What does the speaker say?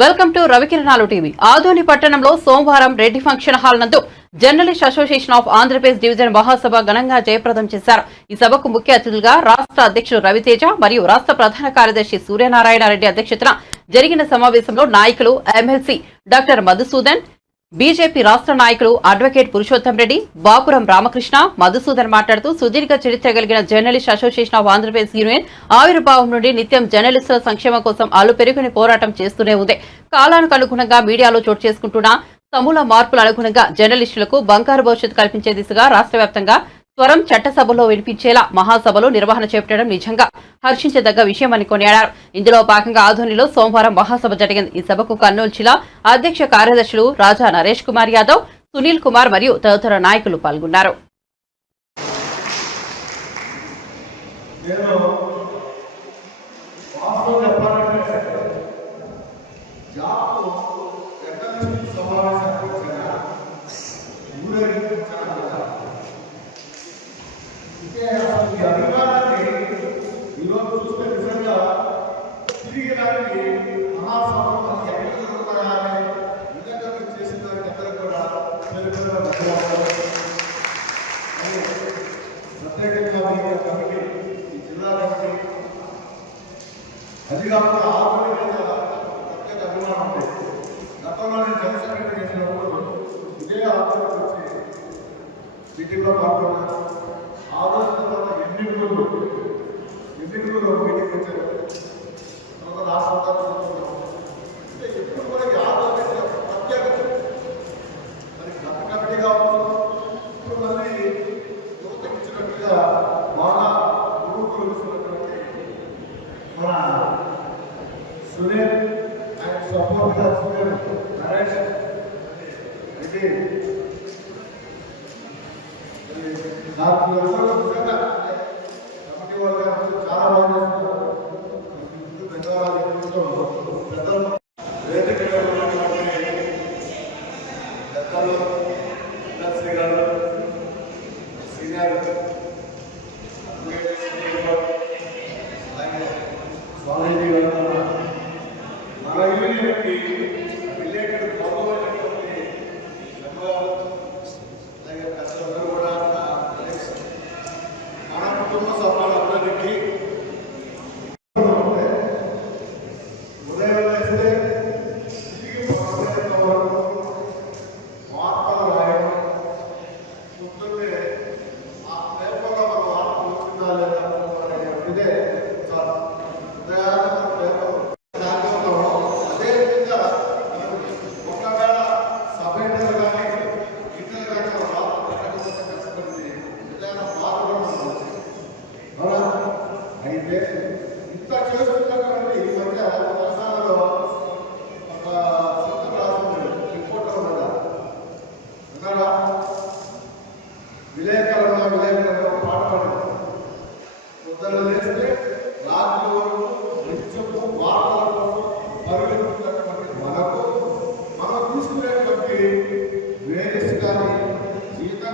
Welcome to రవికిరణాలు TV. Adoni పట్టణంలో సోమవారం రెడ్డి ఫంక్షన్ హాల్ నందు journalist association of Andhra Pradesh division మహాసభ ఘనంగా జయప్రదం చేశారు. ఈ సభకు ముఖ్య అతిథులుగా రాష్ట్ర అధ్యక్షుడు రవితేజ మరియు రాష్ట్ర ప్రధాన కార్యదర్శి సూర్యనారాయణ రెడ్డి అధ్యక్షతన జరిగిన సమావేశంలో నాయకులు ఎమ్మెల్సీ డాక్టర్ మధుసూదన్, బీజేపీ రాష్ట్ర నాయకులు అడ్వకేట్ పురుషోత్తం రెడ్డి, బాపురం రామకృష్ణ, మధుసూదన్ మాట్లాడుతూ సుదీర్ఘ చరిత్ర కలిగిన journalist association of Andhra Pradesh union ఆవిర్భావం నుండి నిత్యం జర్నలిస్టుల సంక్షేమం కోసం అలుపెరుగుని పోరాటం చేస్తూనే ఉంది. కాలానికి అనుగుణంగా మీడియాలో చోటు చేసుకుంటున్న సమూల మార్పుల అనుగుణంగా జర్నలిస్టులకు బంగారు భవిష్యత్తు కల్పించే దిశగా రాష్ట్ర వ్యాప్తంగా స్వరం చట్టసభలో వినిపించేలా మహాసభలో నిర్వహణ చేపట్టడం నిజంగా హర్షించదగ్గ విషయమని కొనియాడారు. ఇందులో భాగంగా ఆధోనిలో సోమవారం మహాసభ జరిగింది. ఈ సభకు కర్నూలు జిల్లా అధ్యక్ష కార్యదర్శులు రాజా నరేష్ కుమార్ యాదవ్, సునీల్ కుమార్ మరియు తదితర నాయకులు పాల్గొన్నారు. అది కాకుండా ఆధునిక ప్రత్యేక అభిమానం ఉంది. గతంలో నేను జనరల్ సెక్రటరీ చేసినప్పుడు ఇదే ఆధునిక వచ్చి మీటింగ్లో పాల్గొన్నాను. ఆలోచన తర్వాత ఎన్నికలు మీటింగ్ వచ్చారు. తర్వాత రాష్ట్ర అంటే ఎప్పుడు కూడా ఈ ఆలోచన ప్రత్యేకత మరి గత కమిటీ కావచ్చు, ఇప్పుడు మళ్ళీ యువతకి ఇచ్చినట్టుగా బాగా గురువులు ఇస్తున్నటువంటి మన సునీల్ అండ్ సపోర్ట్ గా సునీల్ నరేష్ రెడ్డి నాకు నిజంగా కమిటీ వాళ్ళు చాలా బాగా చేస్తున్నారు. పెద్దలు వేదికగా ఉన్నటువంటి పెద్దలు శ్రీ గారు, సీనియర్ స్వామీజీ గారు, మన యూనియన్కి రిలేటెడ్ గౌరవమైనటువంటి అలాగే పెద్దలందరూ కూడా మన కుటుంబ సభ్యులందరికీ ఉదయం వేస్తే తిరిగి వార్తలు రాయడం, పొద్దున్నే ఆ పేపర్లో మన వార్త వచ్చిందా లేదా ఇదే చాలా అయితే ఇంత చేస్తున్నటువంటి ఈ మధ్య తెలంగాణలో ఒక సొంత రాష్ట్రం రిపోర్టర్ ఉన్నదా ఉన్నారా? విలేకరుల పాట పాడు పొద్దున్న లేస్తే రాత్రి వరకు